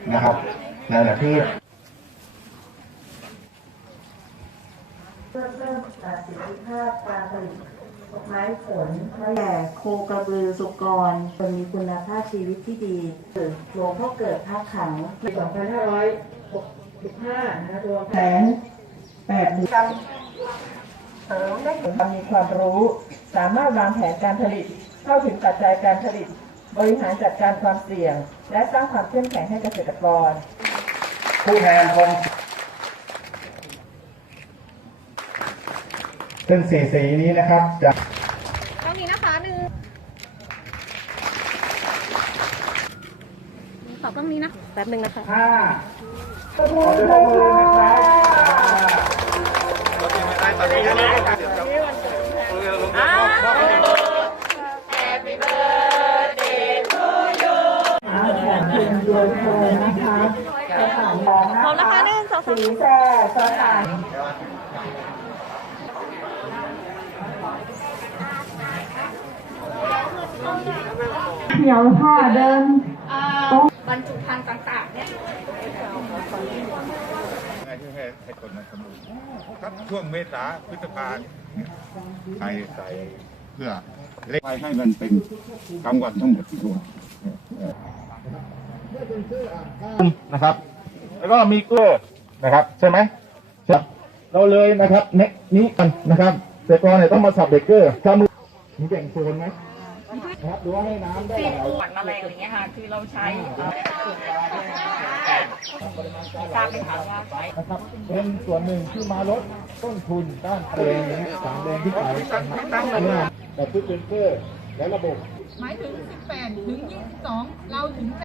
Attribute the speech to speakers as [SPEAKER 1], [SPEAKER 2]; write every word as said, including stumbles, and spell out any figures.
[SPEAKER 1] นะครับในประเทศ
[SPEAKER 2] เพื่อเพิ่มประสิทธิภาพการผลิตดอกไม้ผลแก่โคกระบือสุกรมีคุณภาพชีวิตที่ดีหลวงพ่อเกิดพระขังในสองพันห้าร้อยหกสิบห้านะรวมแผนแปดบุญเสริมได้ถึงความมีความรู้ สามารถวางแผนการผลิตเข้าถึงปัจจัยการผลิตบริหารจัดการความเสี่ยงและสร้างความเข้มแข็งให้เกษตรกร
[SPEAKER 1] ผู้แทนคงซึ่งสีสีนี้นะครับจะ
[SPEAKER 3] ต้องนี้นะคะหนึ่งขอบต้องนี้นะแป๊บหนึ่งนะคะ
[SPEAKER 1] ห้าขอบคุณนะครับ
[SPEAKER 2] Happy birthday to you คุณโยนโทนะคะสถานบองนะคะ
[SPEAKER 3] พร้อมนะคะหนึ่งสองสาม
[SPEAKER 2] สีแซ่สถานเดี๋ยวค่ะเดิน
[SPEAKER 3] บรรจุภัณฑ์ต่างๆเนี่ย
[SPEAKER 4] ให้ให้ให้คนมาสมุนครับช่วงเมษาพฤษภาใส่ใส่เพื่อเล็กไปให้มันเป็นกลางวันทั้งหมดทั่ว
[SPEAKER 1] นะครับแล้วก็มีเกลือนะครับใช่ไหมครับเราเลยนะครับเน็กนี้กันนะครับแต่ก่อนเนี่ยต้องมาสับเบเกอร์ทำมีแบ่งโซนไหมครับดูว่าให้น้ำได้ไหล
[SPEAKER 3] ขวัญอะไรอย่างเงี้ยค่ะคือเราใช้ทราบไหมคะว่า
[SPEAKER 1] นะครับเป็นส่วนหนึ่งที่มาลดต้นทุนด้านแรงสามแรงที่ขายแบบตู้เบเกอร์และระบบ
[SPEAKER 5] หมายถึงสิบแปดถึงยี่สิบสองเราถึง